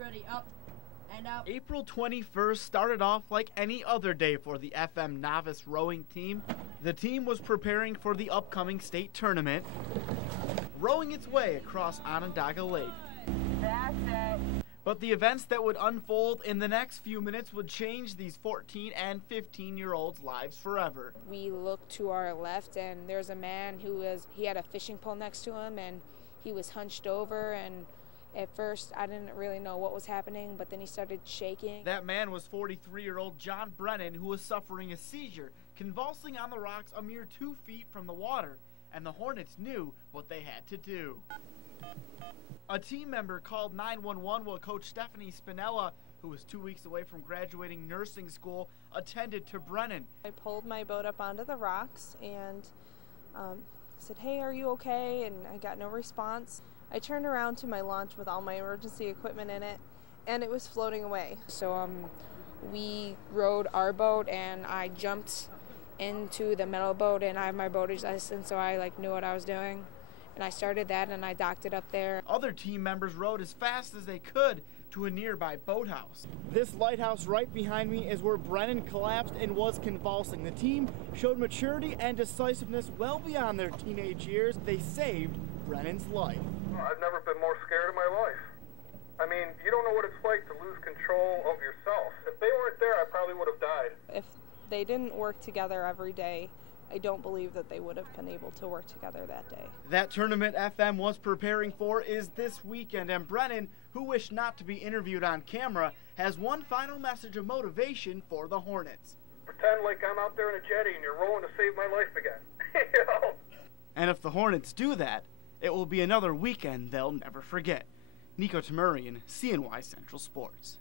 Ready, up and up. April 21st started off like any other day for the FM novice rowing team. The team was preparing for the upcoming state tournament, rowing its way across Onondaga Lake. That's it. But the events that would unfold in the next few minutes would change these 14 and 15-year-olds' lives forever. We looked to our left, and there's a man he had a fishing pole next to him, and he was hunched over, and at first I didn't really know what was happening, but then he started shaking. That man was 43-year-old John Brennan, who was suffering a seizure, convulsing on the rocks a mere 2 feet from the water, and the Hornets knew what they had to do. A team member called 911 while Coach Stephanie Spinella, who was 2 weeks away from graduating nursing school, attended to Brennan. I pulled my boat up onto the rocks and said, "Hey, are you okay?" And I got no response. I turned around to my launch with all my emergency equipment in it, and it was floating away. So we rowed our boat, and I jumped into the metal boat, and I have my boater's license, so I knew what I was doing. And I started that, and I docked it up there. Other team members rowed as fast as they could to a nearby boathouse. This lighthouse right behind me is where Brennan collapsed and was convulsing. The team showed maturity and decisiveness well beyond their teenage years. They saved Brennan's life. I've never been more scared in my life. I mean, you don't know what it's like to lose control of yourself. If they weren't there, I probably would have died. If they didn't work together every day, I don't believe that they would have been able to work together that day. That tournament FM was preparing for is this weekend, and Brennan, who wished not to be interviewed on camera, has one final message of motivation for the Hornets. Pretend like I'm out there in a jetty and you're rowing to save my life again. You know? And if the Hornets do that, it will be another weekend they'll never forget. Nico Tamurian, CNY Central Sports.